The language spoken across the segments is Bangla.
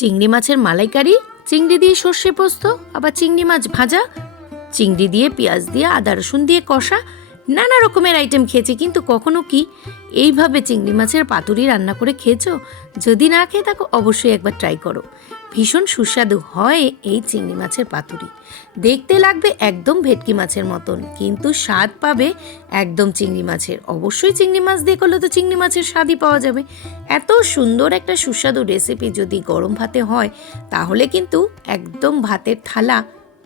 চিংড়ি মাছের মালাইকারি, চিংড়ি দিয়ে সর্ষে পোস্ত, আবার চিংড়ি মাছ ভাজা, চিংড়ি দিয়ে পেঁয়াজ দিয়ে আদা রসুন দিয়ে কষা, নানা রকমের আইটেম খেয়েছি, কিন্তু কখনো কি এইভাবে চিংড়ি মাছের পাতুরি রান্না করে খেয়েছো? যদি না খেয়ে থাকো, অবশ্যই একবার ট্রাই করো। ভীষণ সুস্বাদু হয় এই চিংড়ি মাছের পাতুরি। দেখতে লাগবে একদম ভেটকি মাছের মতন, কিন্তু স্বাদ পাবে একদম চিংড়ি মাছের। অবশ্যই চিংড়ি মাছ দিয়ে করলে তো চিংড়ি মাছের স্বাদই পাওয়া যাবে। এত সুন্দর একটা সুস্বাদু রেসিপি যদি গরম ভাতে হয়, তাহলে কিন্তু একদম ভাতের থালা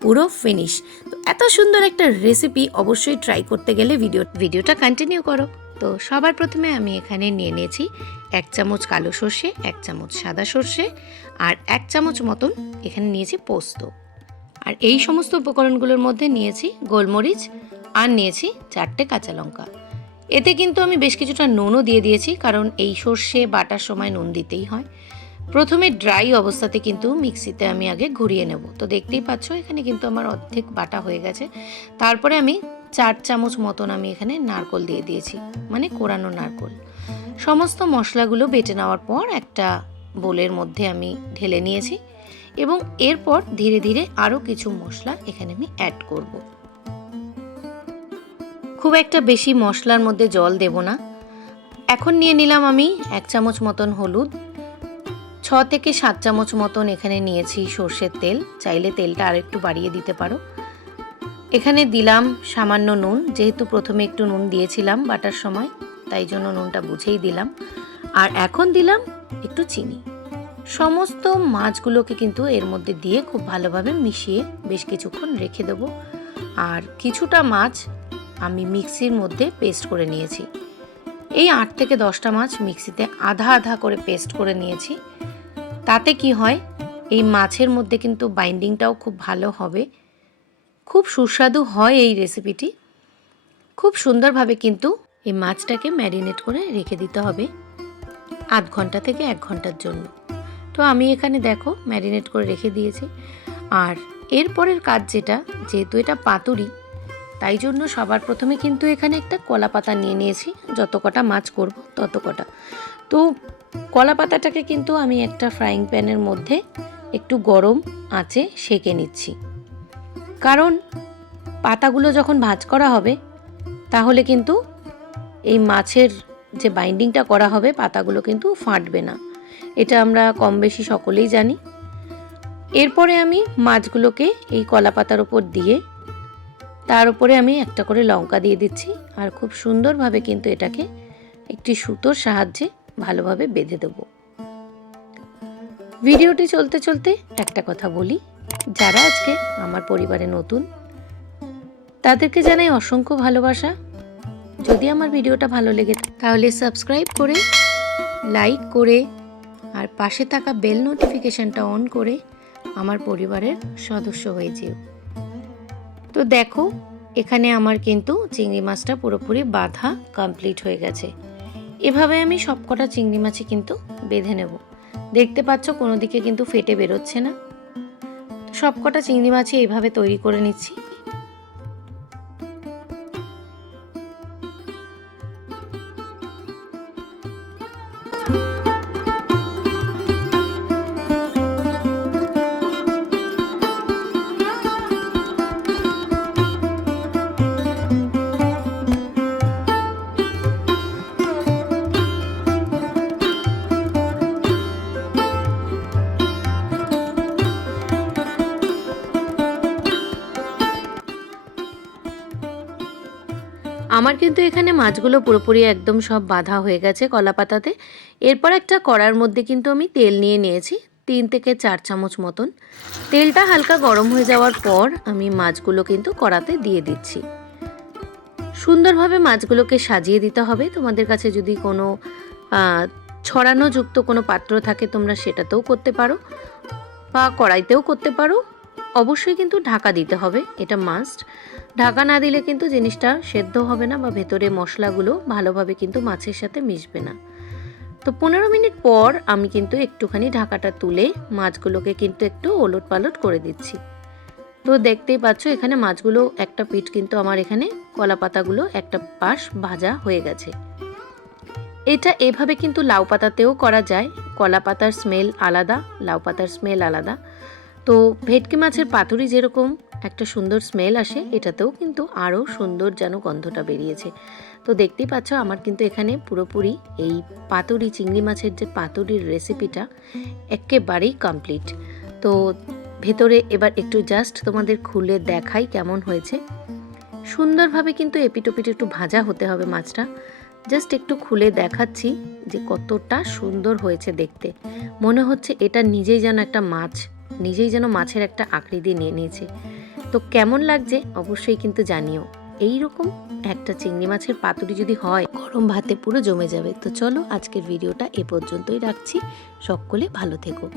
পুরো ফিনিশ তো এত সুন্দর একটা রেসিপি অবশ্যই ট্রাই করতে গেলে ভিডিও ভিডিওটা কন্টিনিউ করো। তো সবার প্রথমে আমি এখানে নিয়ে নিয়েছি এক চামচ কালো সর্ষে, এক চামচ সাদা সর্ষে আর এক চামচ মতন এখানে নিয়েছি পোস্ত। আর এই সমস্ত উপকরণগুলোর মধ্যে নিয়েছি গোলমরিচ আর নিয়েছি চারটে কাঁচা লঙ্কা। এতে কিন্তু আমি বেশ কিছুটা নুনও দিয়ে দিয়েছি কারণ এই সর্ষে বাটার সময় নুন দিতেই হয়। প্রথমে ড্রাই অবস্থাতে কিন্তু মিক্সিতে আমি আগে ঘুরিয়ে নেব। তো দেখতেই পাচ্ছ এখানে কিন্তু আমার অর্ধেক বাটা হয়ে গেছে। তারপরে আমি চার চামচ মতন আমি এখানে নারকল দিয়ে দিয়েছি মানে কোরানো নারকল। সমস্ত মশলাগুলো বেটে নেওয়ার পর একটা বোলের মধ্যে আমি ঢেলে নিয়েছি এবং এরপর ধীরে ধীরে আরও কিছু মশলা এখানে আমি অ্যাড করব। খুব একটা বেশি মশলার মধ্যে জল দেব না। এখন নিয়ে নিলাম আমি এক চামচ মতন হলুদ, ছ থেকে সাত চামচ মতন এখানে নিয়েছি সর্ষের তেল, চাইলে তেলটা আরেকটু বাড়িয়ে দিতে পারো। এখানে দিলাম সামান্য নুন, যেহেতু প্রথমে একটু নুন দিয়েছিলাম বাটার সময়, তাই জন্য নুনটা বুঝেই দিলাম। আর এখন দিলাম একটু চিনি। সমস্ত মাছগুলোকে কিন্তু এর মধ্যে দিয়ে খুব ভালোভাবে মিশিয়ে বেশ কিছুক্ষণ রেখে দেবো। আর কিছুটা মাছ আমি মিক্সির মধ্যে পেস্ট করে নিয়েছি। এই আট থেকে দশটা মাছ মিক্সিতে আধা আধা করে পেস্ট করে নিয়েছি। তাতে কি হয়, এই মাছের মধ্যে কিন্তু বাইন্ডিংটাও খুব ভালো হবে। খুব সুস্বাদু হয় এই রেসিপিটি খুব সুন্দরভাবে কিন্তু এই মাছটাকে ম্যারিনেট করে রেখে দিতে হবে আধ ঘণ্টা থেকে এক ঘণ্টার জন্য। তো আমি এখানে দেখো ম্যারিনেট করে রেখে দিয়েছি। আর এরপরের কাজ যেটা, যেহেতু এটা পাতুরি, তাই জন্য সবার প্রথমে কিন্তু এখানে একটা কলা পাতা নিয়ে নিয়েছি। যত কটা মাছ করব তত কটা। তো কলা পাতাটাকে কিন্তু আমি একটা ফ্রাইং প্যানের মধ্যে একটু গরম আঁচে সেকে নিচ্ছি। কারণ পাতাগুলো যখন ভাজ করা হবে, তাহলে কিন্তু এই মাছের যে বাইন্ডিংটা করা হবে, পাতাগুলো কিন্তু ফাটবে না। এটা আমরা কম বেশি সকলেই জানি। এরপরে আমি মাছগুলোকে এই কলা পাতার ওপর দিয়ে, তার উপরে আমি একটা করে লঙ্কা দিয়ে দিচ্ছি আর খুব সুন্দরভাবে কিন্তু এটাকে একটি সুতোর সাহায্যে ভালোভাবে বেঁধে দেবো। ভিডিওটি চলতে চলতে একটা কথা বলি। যারা আজকে আমার পরিবারে নতুন, তাদেরকে জানাই অসংখ্য ভালোবাসা। যদি আমার ভিডিওটা ভালো লেগে তাহলে সাবস্ক্রাইব করে, লাইক করে, আর পাশে থাকা বেল নোটিফিকেশনটা অন করে আমার পরিবারের সদস্য হয়ে যেও। তো দেখো, এখানে আমার কিন্তু চিংড়ি মাছটা পুরোপুরি বাঁধা কমপ্লিট হয়ে গেছে। এভাবে আমি সবকটা চিংড়ি মাছই কিন্তু বেঁধে নেব। দেখতে পাচ্ছ কোনো দিকে কিন্তু ফেটে বেরোচ্ছে না। সবকটা চিংড়ি মাছই এইভাবে তৈরি করে নিচ্ছি। আমার কিন্তু এখানে মাছগুলো পুরোপুরি একদম সব বাঁধা হয়ে গেছে কলা পাতাতে। এরপর একটা কড়ার মধ্যে কিন্তু আমি তেল নিয়ে নিয়েছি, তিন থেকে চার চামচ মতন। তেলটা হালকা গরম হয়ে যাওয়ার পর আমি মাছগুলো কিন্তু কড়াতে দিয়ে দিচ্ছি। সুন্দরভাবে মাছগুলোকে সাজিয়ে দিতে হবে। তোমাদের কাছে যদি কোনো ছড়ানো যুক্ত কোনো পাত্র থাকে তোমরা সেটাতেও করতে পারো বা কড়াইতেও করতে পারো। অবশ্যই কিন্তু ঢাকা দিতে হবে, এটা মাস্ট ঢাকা না দিলে কিন্তু জিনিসটা সেদ্ধ হবে না বা ভেতরে মশলাগুলো ভালোভাবে কিন্তু মাছের সাথে মিশবে না। তো পনেরো মিনিট পর আমি কিন্তু একটুখানি ঢাকাটা তুলে মাছগুলোকে কিন্তু একটু ওলট পালট করে দিচ্ছি। তো দেখতেই পাচ্ছ এখানে মাছগুলো একটা পিঠ কিন্তু আমার এখানে কলা পাতাগুলো একটা পাশ ভাজা হয়ে গেছে। এটা এভাবে কিন্তু লাউ পাতাতেও করা যায়, কলা পাতার স্মেল আলাদা, লাউ পাতার স্মেল আলাদা। তো ভেটকি মাছের পাতুরি যেরকম একটা সুন্দর স্মেল আসে, এটাতেও কিন্তু আরও সুন্দর যেন গন্ধটা বেরিয়েছে। তো দেখতেই পাচ্ছ, আমার কিন্তু এখানে পুরোপুরি এই পাতুরি, চিংড়ি মাছের যে পাতুরির রেসিপিটা একেবারেই কমপ্লিট তো ভেতরে এবার একটু জাস্ট তোমাদের খুলে দেখাই কেমন হয়েছে। সুন্দরভাবে কিন্তু এপিটোপিট একটু ভাজা হতে হবে মাছটা। জাস্ট একটু খুলে দেখাচ্ছি যে কতটা সুন্দর হয়েছে দেখতে। মনে হচ্ছে এটা নিজেই যেন একটা মাছ নিজেই যেন মাছের একটা আকৃতি নিয়ে নিয়েছে। তো কেমন লাগছে? অবশ্যই কিন্তু জানিও। এই রকম একটা চিংড়ি মাছের পাতুরি যদি হয়, গরম ভাতে পুরো জমে যাবে। তো চলো আজকের ভিডিওটা এ পর্যন্তই রাখছি। সকলে ভালো থেকো।